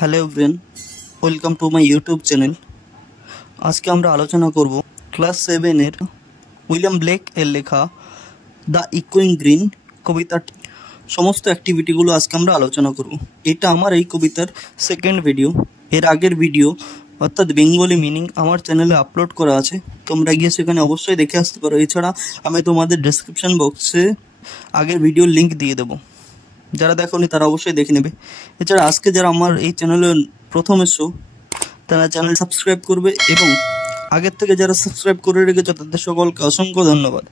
Hello everyone, welcome to my YouTube channel. আজকে আমরা আলোচনা করব ক্লাস 7-এর উইলিয়াম ব্লেক এর লেখা দ্য ইকোয়িং গ্রিন কবিতার সমস্ত অ্যাক্টিভিটিগুলো আজকে আমরা আলোচনা করব। এটা আমার এই কবিতার সেকেন্ড ভিডিও। এর আগের ভিডিও অর্থাৎ বেঙ্গলি মিনিং আমার চ্যানেলে আপলোড করা আছে, তোমরা গিয়ে সেখানে অবশ্যই দেখে আসতে পারো। এছাড়া আমি তোমাদের ডেসক্রিপশন বক্সে আগের ভিডিওর লিঙ্ক দিয়ে দেবো, যারা দেখোনি তারা অবশ্যই দেখে নেবে। এছাড়া আজকে যারা আমার এই চ্যানেলে প্রথম এসো তারা চ্যানেল সাবস্ক্রাইব করবে, এবং আগের থেকে যারা সাবস্ক্রাইব করে রেখেছো তাদের সকলকে অসংখ্য ধন্যবাদ।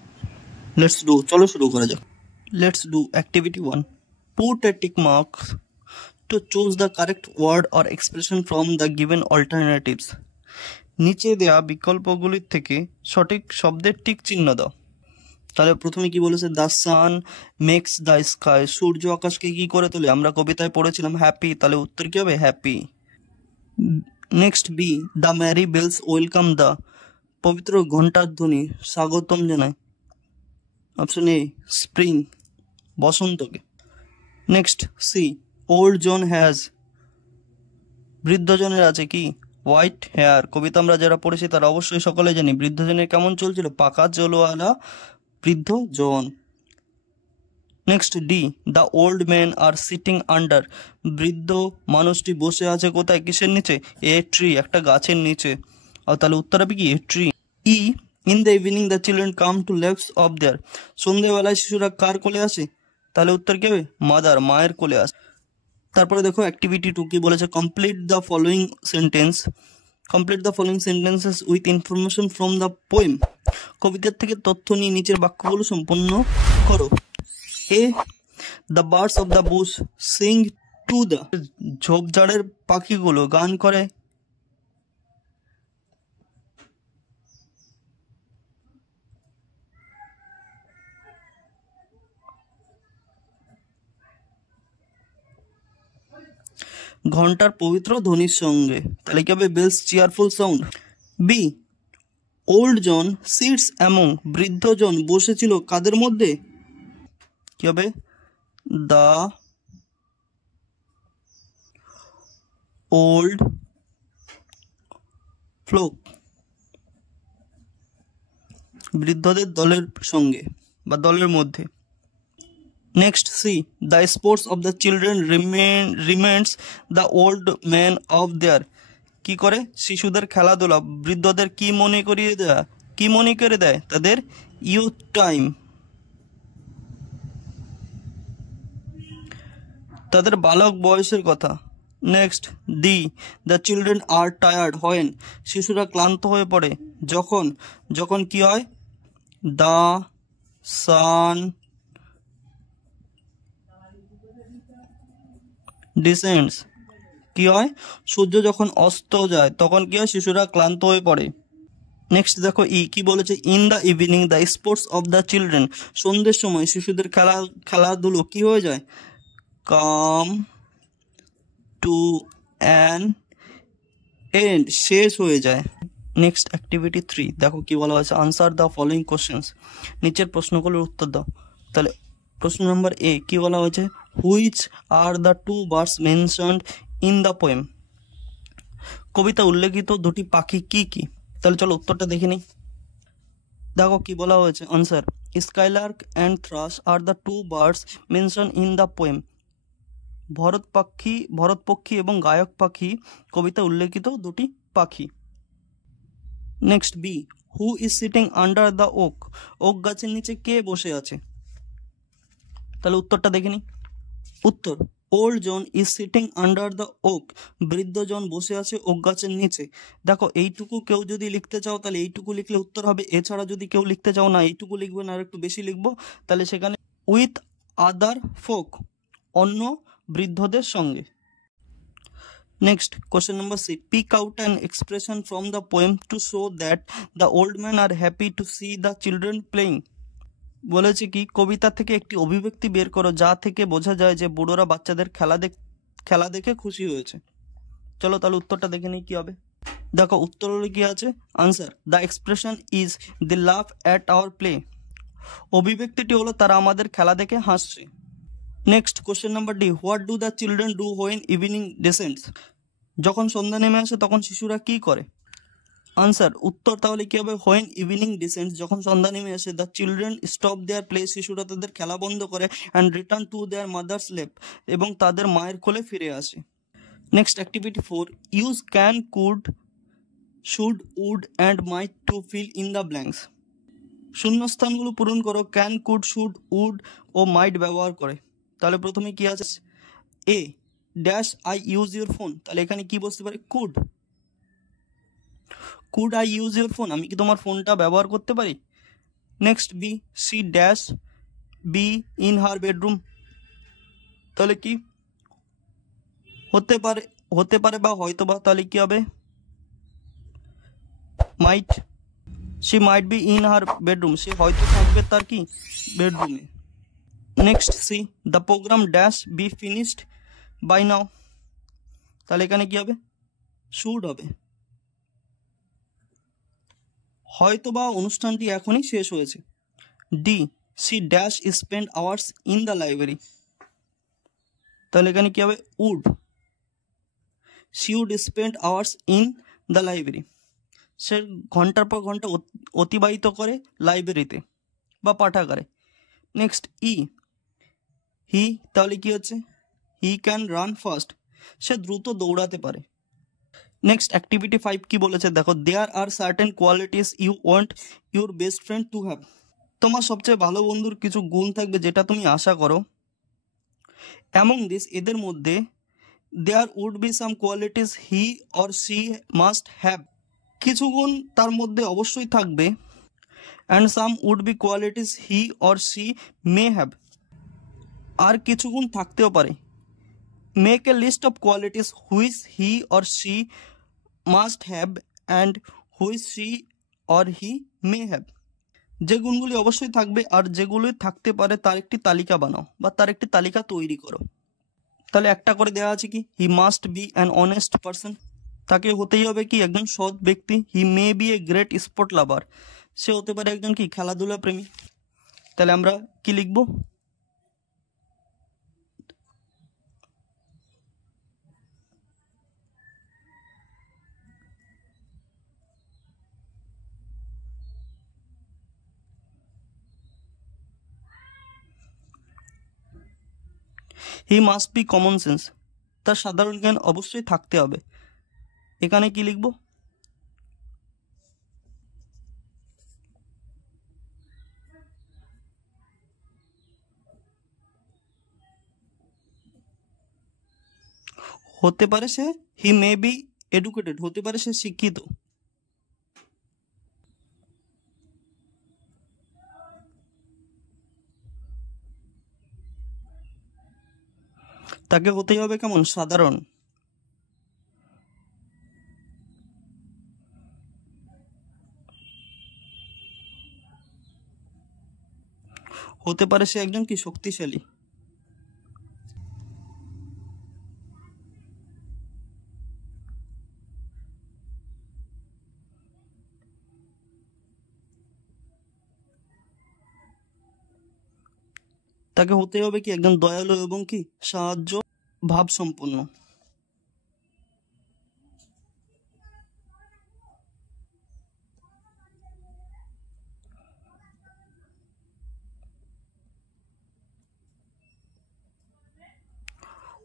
চলো শুরু করা যাক। Let's do activity 1. Put a tick mark to choose the correct word or expression from the given alternatives. নিচে দেয়া বিকল্পগুলির থেকে সঠিক শব্দের টিক চিহ্ন দাও। তাহলে প্রথমে কি বলেছে? The sun makes the sky, সূর্য আকাশকে কি করে তোলে? আমরা কবিতায় পড়েছিলাম হ্যাপি, তাহলে উত্তর কি হবে? Happy. Next B, the merry bells welcome the, পবিত্র ঘণ্টার ধ্বনি স্বাগতম জানায়। অপশন এ স্প্রিং, বসন্তকে। Next C, old John has, বৃদ্ধজনের আছে কি? White hair. কবিতা আমরা যারা পড়েছি তারা অবশ্যই সকলে জানি বৃদ্ধজনের কেমন চলছিল? পাকা চুলওয়ালা বৃদ্ধ John. Next D, the old man are sitting under, বৃদ্ধ মানুষটি বসে আছে কোথায়? কিসের নিচে? এ ট্রি, একটা গাছের নিচে। আর তাহলে উত্তর হবে কি? A tree. E, in the evening the children come to lefts of their, সন্ধ্যেবেলায় শিশুরা কার কোলে আসে? তাহলে উত্তর কি হবে? মাদার, মায়ের কোলে আসে। তারপরে দেখো অ্যাক্টিভিটি 2 কি বলেছে? Complete the following sentence, complete the following sentences with information from the poem, কবিতার থেকে তথ্য নিয়ে নিচের বাক্যগুলো সম্পূর্ণ করো। A, the birds of the bush sing to the, ঝোপঝাড়ের পাখিগুলো গান করে ঘন্টার পবিত্র ধ্বনির সঙ্গে, তাহলে কি হবে? Bells cheerful sound. B, old John sits among, বৃদ্ধজন বসেছিল কাদের মধ্যে? কি হবে? দ্য ওল্ড ফ্লোক, বৃদ্ধদের দলের সঙ্গে বা দলের মধ্যে। Next C, the sports of the children reminds the old man of their, কি করে? শিশুদের খেলাধুলা বৃদ্ধদের কি মনে করিয়ে দেয়? কি মনে করে দেয়? তাদের ইউথ টাইম, তাদের বালক বয়সের কথা। Next D, the children are tired when, শিশুরা ক্লান্ত হয়ে পড়ে যখন, যখন কি হয়? দ্য সান ডিসেন্ডস, কি হয়? সূর্য যখন অস্ত যায় তখন কি হয়? শিশুরা ক্লান্ত হয়ে পড়ে। নেক্সট দেখো ই কি বলেছে? In the evening the sports of the children, সন্ধ্যের সময় শিশুদের খেলাধুলো কি হয়ে যায়? কাম টু অ্যান এন্ড, শেষ হয়ে যায়। নেক্সট অ্যাক্টিভিটি 3 দেখো কি বলা হয়েছে? আনসার দ্য ফলোয়িং কোশ্চেন্স, নিচের প্রশ্নগুলোর উত্তর দাও। তাহলে প্রশ্ন নম্বর এ কি বলা হয়েছে? Which are the two birds mentioned in the poem, কবিতা উল্লেখিত দুটি পাখি কি কি? তাহলে চলো উত্তরটা দেখে নিই। দেখো কি বলা হয়েছে? Answer, skylark and thrush are the two birds mention in the poem, ভরত পক্ষী এবং গায়ক পাখি কবিতা উল্লেখিত দুটি পাখি। Next B, who is sitting under the oak, oak গাছের নিচে কে বসে আছে? তাহলে উত্তরটা দেখে নিই। উত্তর, old John is sitting under the oak, বৃদ্ধজন বসে আছে ওক গাছের নিচে। দেখো এইটুকু কেউ যদি লিখতে চাও তাহলে এইটুকু লিখলে উত্তর হবে। এছাড়া যদি কেউ লিখতে চাও না এইটুকু লিখবে না আর একটু বেশি লিখবো, তাহলে সেখানে উইথ আদার ফোক, অন্য বৃদ্ধদের সঙ্গে। Next question number C, pick out an expression from the poem to show that the old man are happy to see the children playing, বলেছে কি কবিতা থেকে একটি অভিব্যক্তি বের করো যা থেকে বোঝা যায় যে বুড়োরা বাচ্চাদের খেলা দেখে খুশি হয়েছে। চলো তাহলে উত্তরটা দেখে নিই কি হবে। দেখো উত্তর হলে কি আছে? Answer, the expression is the laugh at our play, অভিব্যক্তিটি হলো তারা আমাদের খেলা দেখে হাসছে। Next question number D, what do the children do when evening descends, যখন সন্ধ্যা নেমে আসে তখন শিশুরা কি করে? আনসার, উত্তর তাহলে কি হবে? হোয়েন ইভিনিং ডিসেন্ডস, যখন সন্ধ্যা নেমে আসে, the children stop their play, শিশুরা তাদের খেলা বন্ধ করে, and return to their mothers lap, এবং তাদের মায়ের কোলে ফিরে আসে। Next activity 4, use can, could, should, would and might to fill in the blanks. শূন্যস্থানগুলো পূরণ করো ক্যান, কুড, শুড, উড ও মাইট ব্যবহার করে। তাহলে প্রথমে কি আছে? A dash I use your phone, তাহলে এখানে কি বসতে পারে? Could. Could I use your phone, আমি কি তোমার ফোনটা ব্যবহার করতে পারি? Next B, she dash be in her bedroom, তাহলে কি হতে পারে বা হয়তো বা, তাহলে কি হবে? Might. She might be in her bedroom, সে হয়তো থাকবে তার কি বেডরুমে। Next C, the programme dash be finished by now, তাহলে এখানে কি হবে? শুড হবে। হয়তো বা অনুষ্ঠানটি এখনই শেষ হয়েছে। D, she dash spend hours in the library, তাহলে এখানে কি হবে? Would. She would spend hours in the library, সে ঘন্টার পর ঘন্টা অতিবাহিত করে লাইব্রেরিতে বা পাঠাগারে। নেক্সট ই, হি, তাহলে কি হচ্ছে? হি ক্যান রান ফাস্ট, সে দ্রুত দৌড়াতে পারে। নেক্সট অ্যাক্টিভিটি 5 কি বলেছে দেখো, there are certain qualities you want your best friend to have, তোমার সবচেয়ে ভালো বন্ধুর কিছু গুণ থাকবে যেটা তুমি আশা করো। অ্যামং দিস, এদের মধ্যে, there would be some qualities he or she must have, কিছু গুণ তার মধ্যে অবশ্যই থাকবে। And some would be qualities he or she may have, আর কিছু গুণ থাকতেও পারে। Make a list of qualities which he or she must have and which she or he may have, যে গুণগুলি অবশ্যই থাকবে আর যেগুলি থাকতে পারে তার একটি তালিকা বানাও বা তার একটি তালিকা তৈরি করো। তাহলে একটা করে দেওয়া আছে কি, he must be an honest person, তাকে হতেই হবে কি একজন সৎ ব্যক্তি। He may be a great sport lover, সে হতে পারে একজন কি খেলাধুলা প্রেমী। তাহলে আমরা কি লিখব? হি মাস্ট বি কমন সেন্স, তার সাধারণ জ্ঞান অবশ্যই থাকতে হবে। এখানে কি লিখব? হতে পারে সে, হি মে বি এডুকেটেড, হতে পারে সে শিক্ষিত। তাকে হতেই হবে কেমন? সাধারণ। হতে পারে সে একজন কি শক্তিশালী। তাকে হতে হবে কি একজন দয়ালু এবং কি সাহায্য ভাব সম্পন্ন।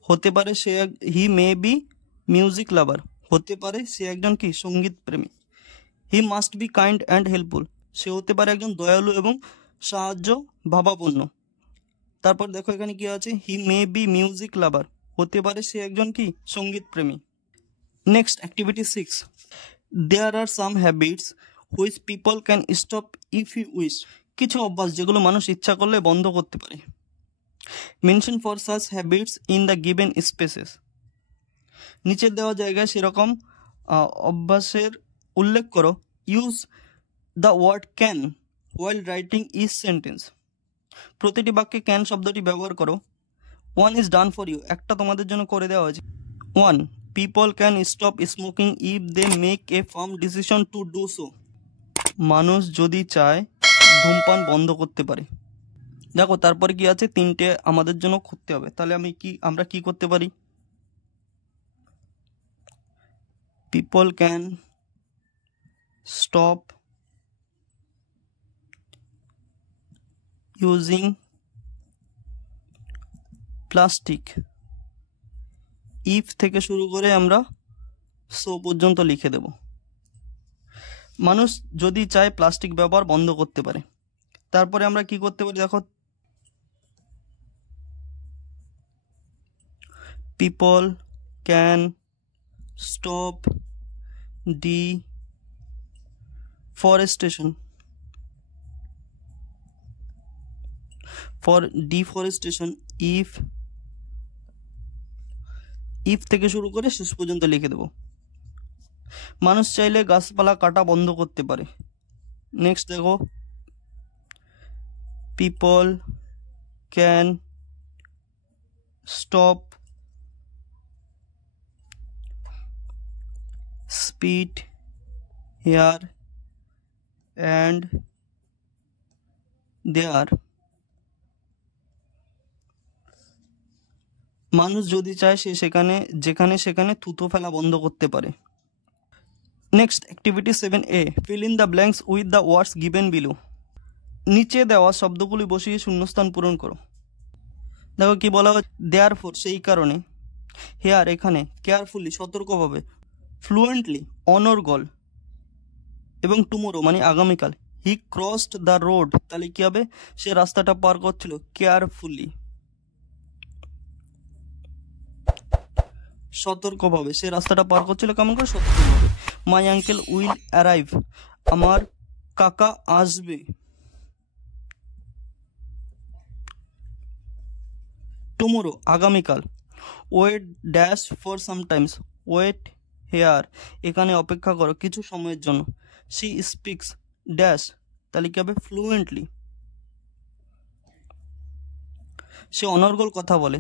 হতে পারে সে হি মে বি মিউজিক লাভার, হতে পারে সে একজন কি সঙ্গীত প্রেমী। He must be kind and helpful, সে হতে পারে একজন দয়ালু এবং সাহায্য ভাবাপন্ন। তারপর দেখো এখানে কি আছে, হি মে বি মিউজিক লাভার, হতে পারে সে একজন কি সঙ্গীত প্রেমী। Next activity 6, there are some habits which people can stop if you wish, কিছু অভ্যাস যেগুলো মানুষ ইচ্ছা করলে বন্ধ করতে পারে। Mention four such habits in the given spaces, নিচের দেওয়া জায়গায় সেরকম অভ্যাসের উল্লেখ করো। Use the word can while writing each sentence, প্রতিটি বাক্যে ক্যান শব্দটি ব্যবহার করো। One is done for you, একটা তোমাদের জন্য করে দেওয়া হয়েছে। One, people can stop smoking if they make a firm decision to do so, মানুষ যদি চায় ধূমপান বন্ধ করতে পারে। দেখো তারপরে কি আছে, তিনটে আমাদের জন্য করতে হবে। তাহলে আমরা কি করতে পারি? People can stop using plastic. If থেকে শুরু করে আমরা সো পর্যন্ত লিখে দেব। মানুষ যদি চায় প্লাস্টিক ব্যবহার বন্ধ করতে পারে। তারপরে আমরা কি করতে পারি দেখো, people can stop deforestation. For deforestation if থেকে শুরু করে শেষ পর্যন্ত লিখে দেব। মানুষ চাইলে গাছপালা কাটা বন্ধ করতে পারে। নেক্সট দেখো, people can stop speed here and there. মানুষ যদি চায় সে যেখানে সেখানে থুতু ফেলা বন্ধ করতে পারে। Next activity 7A, feel in the blanks with the words given below. নিচে দেওয়া শব্দগুলি বসিয়ে শূন্যস্থান পূরণ করো। দেখো কি বলা হয়, দেয়ার ফোর সেই কারণে, হেয়ার এখানে, কেয়ারফুলি সতর্কভাবে, ফ্লুয়েন্টলি অনর্গল, এবং টুমোরো মানে আগামীকাল। হি ক্রসড দ্য রোড, তাহলে কি হবে, সে রাস্তাটা পার করছিল কেয়ারফুলি, সতর্কভাবে। সে রাস্তাটা পার করছিল কেমন করে, সতর্কভাবে। মাই আঙ্কেল উইল অ্যারাইভ, আমার কাকা আসবে। টুমোরো আগামীকাল। Wait dash for sometimes, wait here এখানে অপেক্ষা করো কিছু সময়ের জন্য। শি স্পিক্স ড্যাশ, তাহলে কি হবে, ফ্লুয়েন্টলি, সে অনর্গল কথা বলে।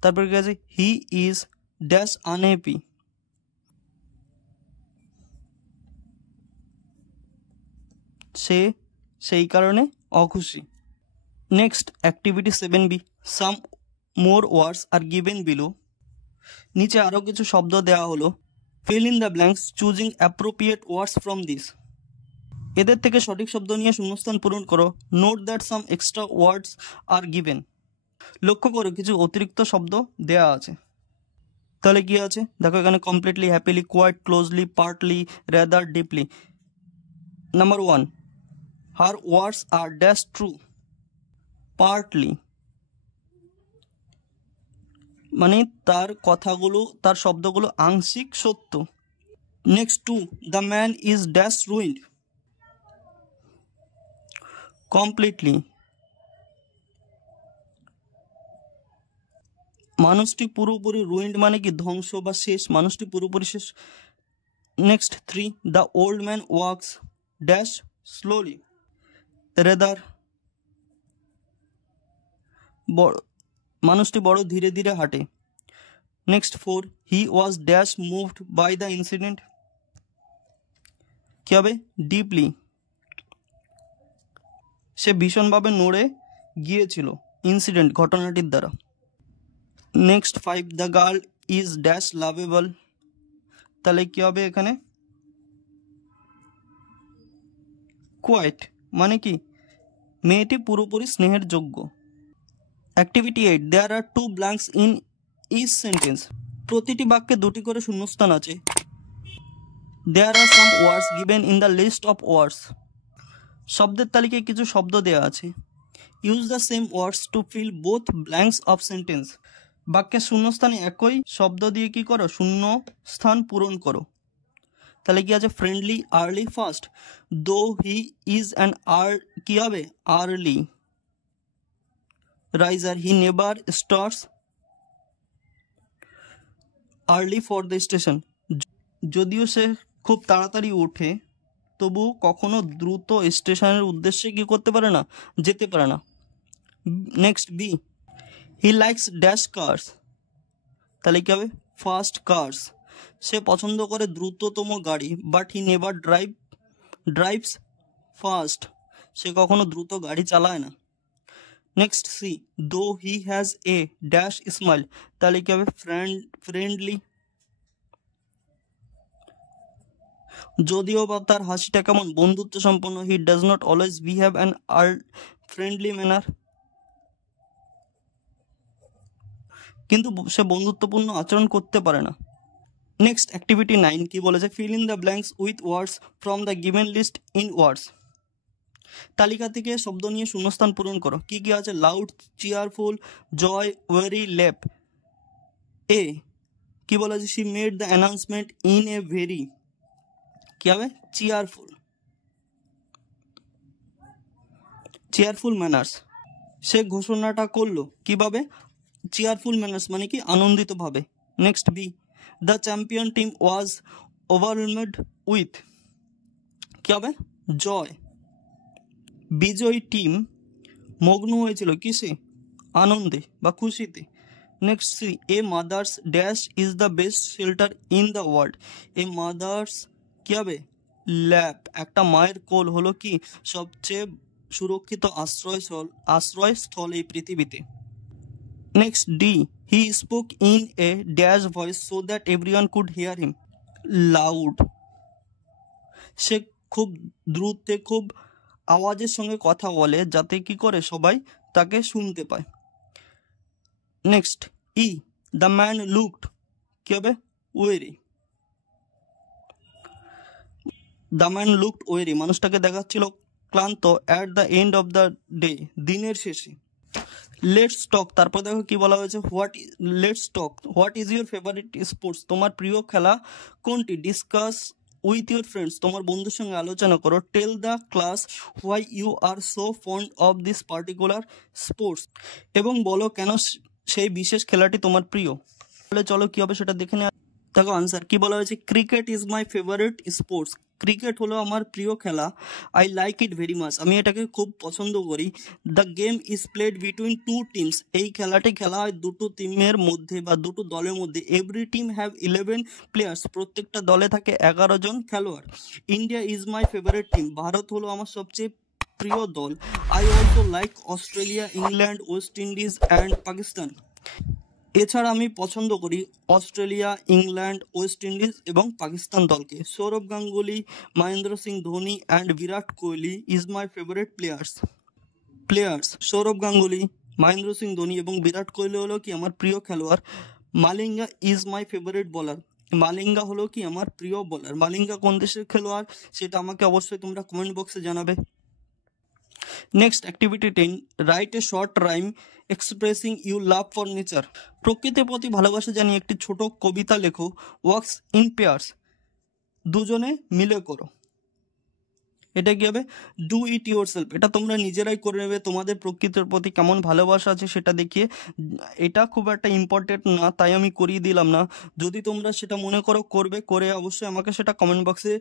তারপর কি আছে, হি ইজ ড্যাশ আনহ্যাপি, সে সেই কারণে অখুশি। Next activity 7B, some more words are given below. নিচে আরও কিছু শব্দ দেওয়া হলো। Fill in the blanks choosing appropriate words from this. এদের থেকে সঠিক শব্দ নিয়ে শূন্যস্থান পূরণ করো। Note that some extra words are given. লক্ষ্য করো কিছু অতিরিক্ত শব্দ দেয়া আছে। তাহলে কি আছে দেখো এখানে, completely, happily, quite, closely, partly, rather, deeply. Number 1, her words are dash true, partly মানে তার কথাগুলো, তার শব্দগুলো আংশিক সত্য। Next 2, the man is dash ruined, completely, মানুষটি পুরোপুরি, রুইন্ড মানে কি ধ্বংস বা শেষ, মানুষটি পুরোপুরি শেষ। Next 3, the old man walks dash slowly, rather, মানুষটি বড় ধীরে ধীরে হাঁটে। Next 4, he was dash moved by the incident, কি হবে, ডিপলি, সে ভীষণভাবে নড়ে গিয়েছিল ইনসিডেন্ট ঘটনাটির দ্বারা। Next 5, the girl is dash lovable, তাহলে কি হবে এখানে, কোয়াইট মানে কি মেয়েটি পুরোপুরি স্নেহের যোগ্য। Activity 8, there are 2 blanks in each sentence. প্রতিটি বাক্যে 2টি করে শূন্যস্থান আছে। There are some words given in the list of words. শব্দের তালিকায় কিছু শব্দ দেওয়া আছে। Use the same words to fill both blanks of sentence. বাক্যের শূন্যস্থানে একই শব্দ দিয়ে কি করো, শূন্য স্থান পূরণ করো। তাহলে কি আছে, ফ্রেন্ডলি, আর্লি, ফাস্ট। দো হি ইজ অ্যান কি হবে, early raiser, he never starts early for the station. যদিও সে খুব তাড়াতাড়ি ওঠে তবু কখনো দ্রুত স্টেশনের উদ্দেশ্যে কি করতে পারে না, যেতে পারে না। Next B, he likes dash cars, তাহলে কি হবে, ফাস্ট কার্স, সে পছন্দ করে দ্রুততম গাড়ি। But he never drives fast, সে কখনো দ্রুত গাড়ি চালায় না। Next C, though he has a dash smile, তাহলে কি হবে, ফ্রেন্ডলি, যদিও বা তার হাসিটা কেমন বন্ধুত্ব সম্পন্ন, he does not always behave in a friendly manner, কিন্তু সে বন্ধুত্বপূর্ণ আচরণ করতে পারে না। নেক্সট অ্যাক্টিভিটি 9 কি বলেছে, fill in the blanks with words from the given list in words. তালিকা থেকে শব্দ নিয়ে শূন্যস্থান পূরণ করো। কি কি আছে, লাউড, চিয়ারফুল, জয়, ওয়েরি, লেপ। এ কি বলেছে, she made the announcement in a very, কি হবে, চিয়ারফুল, চেয়ারফুল ম্যানার্স। সে ঘোষণাটা করলো কিভাবে, চেয়ারফুল ম্যানার্স মানে কি আনন্দিত ভাবে। Next B, the champion team was overwhelmed with, কি হবে, জয়। বিজয়ী টিম মগ্ন হয়েছিল কিসে, আনন্দে বা খুশিতে। Next C, a mother's dash is the best shelter in the world. A mother's কি হবে, ল্যাপ, একটা মায়ের কোল হলো কি সবচেয়ে সুরক্ষিত আশ্রয়স্থল এই পৃথিবীতে। Next D, he spoke in a dash voice so that everyone could hear him, loud. সে খুব দ্রুত, খুব আওয়াজের সঙ্গে কথা বলে যাতে কি করে সবাই তাকে শুনতে পায়। Next E, the man looked, কি হবে, ওয়েরি। দ্য ম্যান লুকড ওয়েরি, মানুষটাকে দেখাচ্ছিল ক্লান্ত, at the end of the day, দিনের শেষে। লেটস টক, তারপর দেখো কি বলা হয়েছে, let's talk what is your favourite sports, তোমার প্রিয় খেলা কোনটি। ডিসকাস উইথ ইউর ফ্রেন্ডস, তোমার বন্ধুর সঙ্গে আলোচনা করো। Tell the class why you are so fond of this particular sports, এবং বলো কেন সেই বিশেষ খেলাটি তোমার প্রিয়। তাহলে চলো কি হবে সেটা দেখে নেওয়া। দেখো আনসার কি বলা হয়েছে, cricket is my favourite sports, cricket হলো আমার প্রিয় খেলা। I like it very much, আমি এটাকে খুব পছন্দ করি। The game is played between two teams, এই খেলাটি খেলা হয় দুটো টিমের মধ্যে বা দুটো দলের মধ্যে। এভরি টিম হ্যাভ 11 প্লেয়ার্স, প্রত্যেকটা দলে থাকে 11 জন খেলোয়াড়। India is my favourite team, Bharat হলো আমার সবচেয়ে প্রিয় দল। I also like Australia, England, West Indies and Pakistan. এছাড়া আমি পছন্দ করি অস্ট্রেলিয়া, ইংল্যান্ড, ওয়েস্ট ইন্ডিজ এবং পাকিস্তান দলকে। Sourav Ganguly, Mahendra Singh Dhoni and Virat Kohli is my favourite players. Sourav Ganguly, Mahendra Singh Dhoni এবং বিরাট কোহলি হলো কি আমার প্রিয় খেলোয়াড়। মালিঙ্গা ইজ মাই ফেভারিট বলার, মালিঙ্গা হলো কি আমার প্রিয় বলার। মালিঙ্গা কোন দেশের খেলোয়াড় সেটা আমাকে অবশ্যই তোমরা কমেন্ট বক্সে জানাবে। Next activity 10, write a short rhyme expressing you love for nature. প্রকৃতির প্রতি ভালোবাসা জানিয়ে একটি ছোট কবিতা লেখো। ওয়ার্কস ইন পেয়ার্স, দুজনে মিলে করো। এটা কি হবে, ডু ইট ইউর সেলফ, এটা তোমরা নিজেরাই করে নেবে। তোমাদের প্রকৃতির প্রতি কেমন ভালোবাসা আছে সেটা দেখিয়ে। এটা খুব একটা ইম্পর্টেন্ট না, তাই আমি করিয়ে দিলাম না। যদি তোমরা সেটা মনে করো করবে, করে অবশ্যই আমাকে সেটা কমেন্ট বক্সে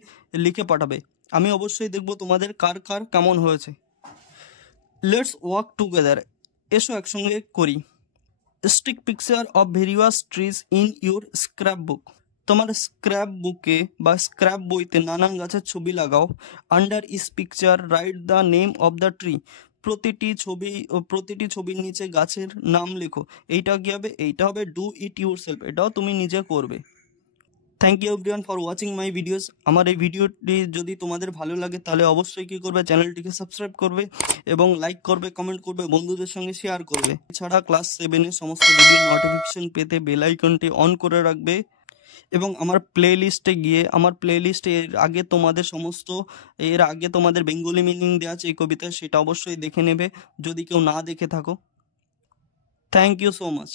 লিখে পাঠাবে। আমি অবশ্যই দেখবো তোমাদের কার কার কেমন হয়েছে। লেটস ওয়ার্ক টুগেদার, এসো একসঙ্গে করি। Stick picture of various trees in your scrapbook, তোমার স্ক্র্যাপ বুকে বা স্ক্র্যাপ বইতে নানান গাছের ছবি লাগাও। Under is picture write the name of the tree, প্রতিটি ছবির নিচে গাছের নাম লেখো। এইটা কি হবে, এইটা হবে ডু ইট ইউর সেলফ, এটাও তুমি নিজে করবে। Thank you everyone for watching my videos. আমার এই ভিডিওটি যদি তোমাদের ভালো লাগে তাহলে অবশ্যই কী করবে, চ্যানেলটিকে সাবস্ক্রাইব করবে এবং লাইক করবে, কমেন্ট করবে, বন্ধুদের সঙ্গে শেয়ার করবে। এছাড়া ক্লাস 7-এর সমস্ত ভিডিও নোটিফিকেশন পেতে বেল আইকনটি অন করে রাখবে এবং আমার প্লেলিস্টে গিয়ে, আমার প্লেলিস্টে এর আগে তোমাদের বেঙ্গলি মিনিং দেওয়া আছে এই কবিতায়, সেটা অবশ্যই দেখে নেবে যদি কেউ না দেখে থাকো। Thank you so much.